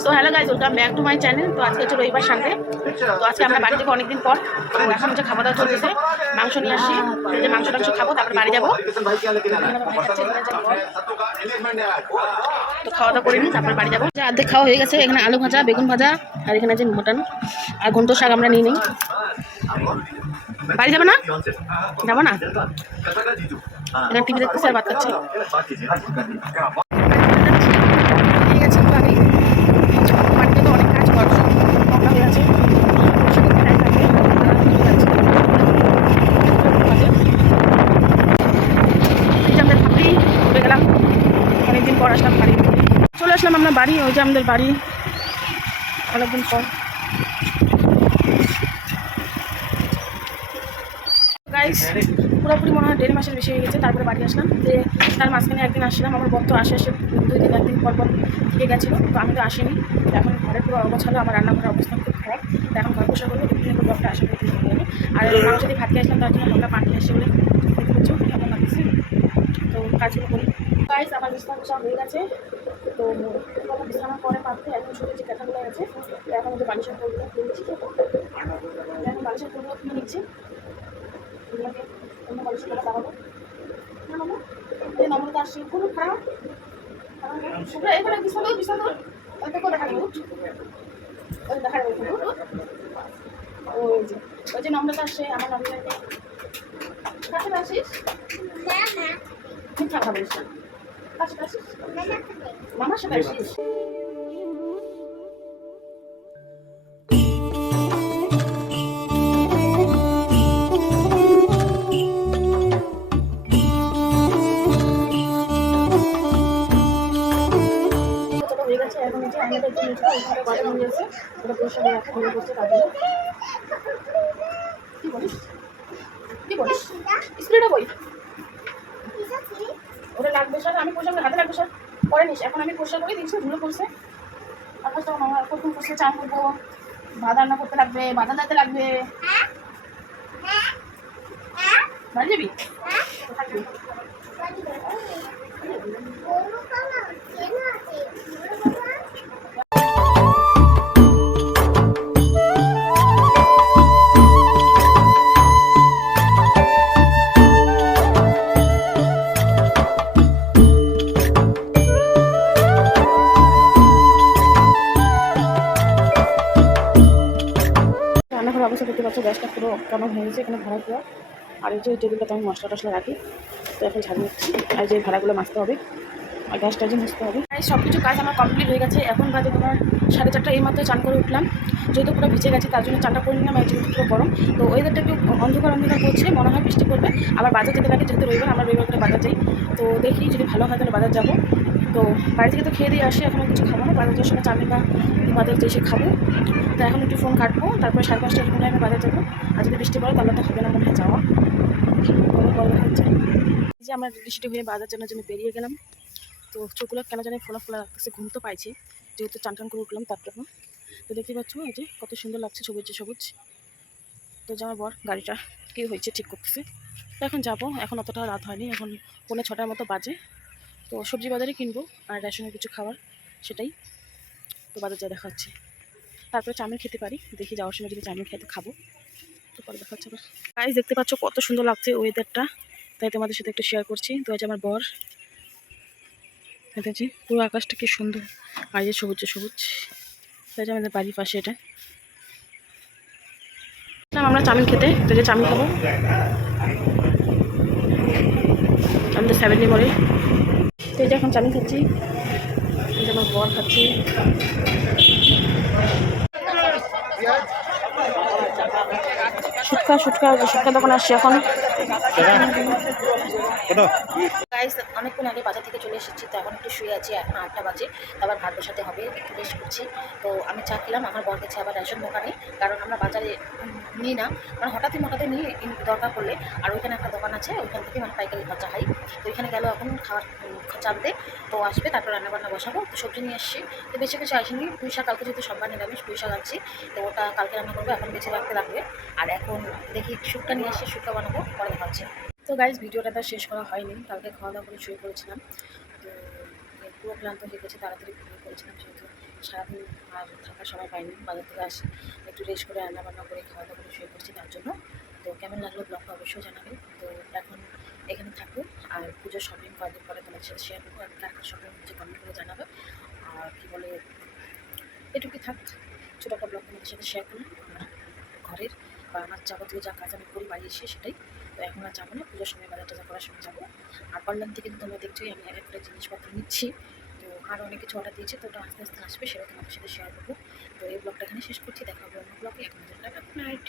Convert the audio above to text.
So hello guys, welcome back to my channel. তো আজকে হচ্ছে রবিবার সানডে। তো আজকে আমরা বাড়ি থেকে অনেকদিন পর এখন হচ্ছে খাওয়া দাওয়া চলতেছে। মাংস নিয়ে আসি, যে মাংস খাবো, তারপরে বাড়ি যাবো। তো খাওয়া দাওয়া করে নিই, তারপরে বাড়ি যাবো। অর্ধেক খাওয়া হয়ে গেছে। এখানে আলু ভাজা, বেগুন ভাজা, আর এখানে আছে মটন আর ঘন্ট শাক আমরা নিয়ে নিই। বাড়ি যাবো না? যাবো না? এখানে টিভি দেখতেছে আর ভাত খাচ্ছি। বাড়িতে তো অনেক কাজ করছো, মশলা হয়ে আছে। আমরা থাকতেই ঘুরে গেলাম, অনেকদিন পর আসলাম বাড়ি। চলে আসলাম আমরা বাড়ি, ওই যে আমাদের বাড়ি অনেকদিন পর। গাইস পুরোপুরি মনে হয় 1.5 মাসের বেশি হয়ে গেছে তারপরে বাড়ি আসলাম। যে তার মাঝখানে একদিন আসলাম, আমার বর তো আসে 2 দিন 1 দিন পর পর থেকে গেছিলো। তো আমি তো আসিনি। এখন ঘরের পুরো অবস্থা, আমার রান্নাঘরের অবস্থা খুব খারাপ। তো এখন ঘর পোষা করবো, দুদিনের পর বরটা আসা করতে হবে। আর মাংস দিয়ে ভাত খেয়ে আসলাম, তার জন্য হালকা পানি এসে বলে দেখতে পাচ্ছ কেমন লাগছে। তো কাজগুলো করি। গাইস আমার বিছানা সব হয়ে গেছে। তো বিছানার পরে পাচ্ছে এখন ছোটো যে কাঁথাগুলো আছে, এখন যে বালিশের ফুলগুলো খুলে নিচ্ছি। এখন বালিশের ফুলগুলো খুলে নিচ্ছি, অন্য বালিশের করে দাঁড়াবো। নম্বরটা আসছি খুব খারাপ। এখানে বিছানা বিছানা দেখা যাবে, ওই দেখা যাবে। ওই যে নম্বরটা আসছে আমার নম্বরটাকে কাছে আসিস। মিথ্যা কথা বলিস না, কাছে আসিস, মামার সাথে আসিস। এখন হচ্ছে আমাদের একটু নিচে ওইখানে বাজার নিয়ে গেছে, ওটা পরিষ্কার করে রাখা ধরে করছে। তার জন্য কি বলিস, কি বলিস স্প্রেটা বই ওটা লাগবে স্যার, আমি পরিষ্কার হাতে লাগবে স্যার পরে নিস। এখন আমি পরিষ্কার করে দিচ্ছি, ধুলো করছে। তারপর তো আমার প্রথম করছে চান করবো, ভাত রান্না করতে লাগবে, বাজার যাতে লাগবে। বাড়ি যাবি? থাকবি রান্নাঘরের অবস্থা দেখতে পাচ্ছ, গ্যাসটা পুরো কেমন হয়ে গেছে, এখানে ভাড়া দেওয়া। আর এই যে টেবিলটাতে আমি মশলা টশলা রাখি। তো এখন ঝাড়ু নিচ্ছি, আর যে ভাড়াগুলো মাজতে হবে আর গ্যাসটা যে মুছতে হবে। তাই সব কিছু কাজ আমার কমপ্লিট হয়ে গেছে। এখন বাজে তোমার 4:30। এই মাত্র চান করে উঠলাম, যেহেতু পুরো ভিজে গেছে তার জন্য চানটা করে নিলাম। আর যেহেতু পুরো গরম, তো ওয়েদারটা একটু অন্ধকার অন্ধকার করছে, মনে হয় বৃষ্টি পড়বে। আবার বাজার যেতে লাগে, যেহেতু রবিবার, আমরা রবিবার করে বাজার যাই। তো দেখি যদি ভালো হয় তাহলে বাজার যাবো। তো বাড়ি থেকে তো খেয়ে দিয়ে আসি, এখন কিছু খাবো না, বাজার যাওয়ার সময় চাউমিন বা বাজার এসে খাবো। তো এখন একটু ফোন কাটবো, তারপরে 5:30টার মনে আমি বাজার যাবো। আর যদি বৃষ্টি পড়ে তাহলে তো হবে না মনে হয় যাওয়া। হচ্ছে যে আমরা বৃষ্টি হয়ে বাজার জন্য বেরিয়ে গেলাম। তো চোখগুলো কেন জানি ফোলা ফোলা লাগতেছে, ঘুম তো পাইছি যেহেতু চান টান করে উঠলাম তার জন্য। তো দেখতে পাচ্ছ এই যে কত সুন্দর লাগছে, সবুজ সবুজ। তো যে আমার বর গাড়িটা কী হয়েছে ঠিক করতেছে। তো এখন যাবো, এখন অতটা রাত হয়নি, এখন 5:45 মতো বাজে। তো সবজি বাজারে কিনবো আর রেশনের কিছু খাবার, সেটাই। তো বাজার যা দেখা হচ্ছে, তারপরে চাউমিন খেতে পারি, দেখি যাওয়ার সময় যদি চাউমিন খেতে খাবো। তো পরে দেখা হচ্ছে। গাইস দেখতে পাচ্ছ কত সুন্দর লাগছে ওয়েদারটা, তাই তোমাদের সাথে একটু শেয়ার করছি। তো যে আমার বর, দেখছি পুরো আকাশটা কি সুন্দর, আর যে সবুজ সবুজ। তাই যে আমাদের বাড়ির পাশে এটা। আমরা চাউমিন খেতে, তো যে চাউমিন খাবো আমাদের 70 মোড়ে। তো এই যে এখন চাউমিন খাচ্ছি, এই যে আমার বর খাচ্ছি। শুটকা দোকান আসছে এখন। গাইস অনেকক্ষণ আগে বাজার থেকে চলে এসেছি, তো এখন একটু শুয়ে আছি। এখন 8টা বাজে, আবার ভাত বসাতে হবে, একটু রেস্ট করছি। তো আমি চা খেলাম, আমার বর গেছে আবার রেশন দোকানে, কারণ আমরা বাজারে নিই না, মানে হঠাৎই নিই দরকার পড়লে। আর ওইখানে একটা দোকান আছে, ওইখান থেকে মানে পাইকারি খরচা খাই। তো ওইখানে গেল এখন খাবার চাপতে, তো আসবে তারপর রান্নাবান্না বসাবো। তো সবজি নিয়ে এসেছি, তো বেশি কিছু আসেনি। পুঁই শাক, কালকে যেহেতু সোমবার নিরামিষ, পুঁই শাক আনছি, তো ওটা কালকে রান্না করবো, এখন বেছে রাখতে লাগবে। আর এখন দেখি শুক্তা নিয়ে আসছি, শুক্তা বানাবো, পরে দেখা হচ্ছে। তো গাইজ ভিডিওটা তার শেষ করা হয়নি, কালকে খাওয়া দাওয়া করে শুয়ে পড়েছিলাম। তো পুরো ক্লান্ত হয়ে গেছে, তাড়াতাড়ি ঘুমিয়ে পড়েছিলাম, সেহেতু সারাদিন আর থাকার সময় পাইনি, বাজার থেকে আসি একটু রেস্ট করে রান্না বান্না করে খাওয়া দাওয়া করে শুয়ে পড়ছি তার জন্য। তো কেমন লাগলো ব্লগটা অবশ্যই জানাবে। তো এখন এখানে থাকবো, আর পুজোর শপিং কয়েকদিন পরে তোমাদের সাথে শেয়ার করবো, আর কার কার শপিং হচ্ছে কমেন্ট করে জানাবে। আর কী বলে, এটুকুই থাক, ছোটো একটা ব্লগ তোমাদের সাথে শেয়ার করলাম আমার ঘরের বা আমার যাবতীয় যা কাজ আমি করি বাড়ি এসে সেটাই। তো এখন আর যাবো না, পুজোর সময় বাজার টাজার করার সময় যাবো। আর অনলাইন থেকে তো তোমরা দেখছোই আমি এক এক করে জিনিসপত্র নিচ্ছি। তো আরও অনেক কিছু অর্ডার দিয়েছি, তো ওটা আস্তে আস্তে আসবে, সেটা তোমাদের সাথে শেয়ার করবো। তো এই ব্লগটা এখানে শেষ করছি, দেখা হবে অন্য ব্লগে। এখন গুড নাইট।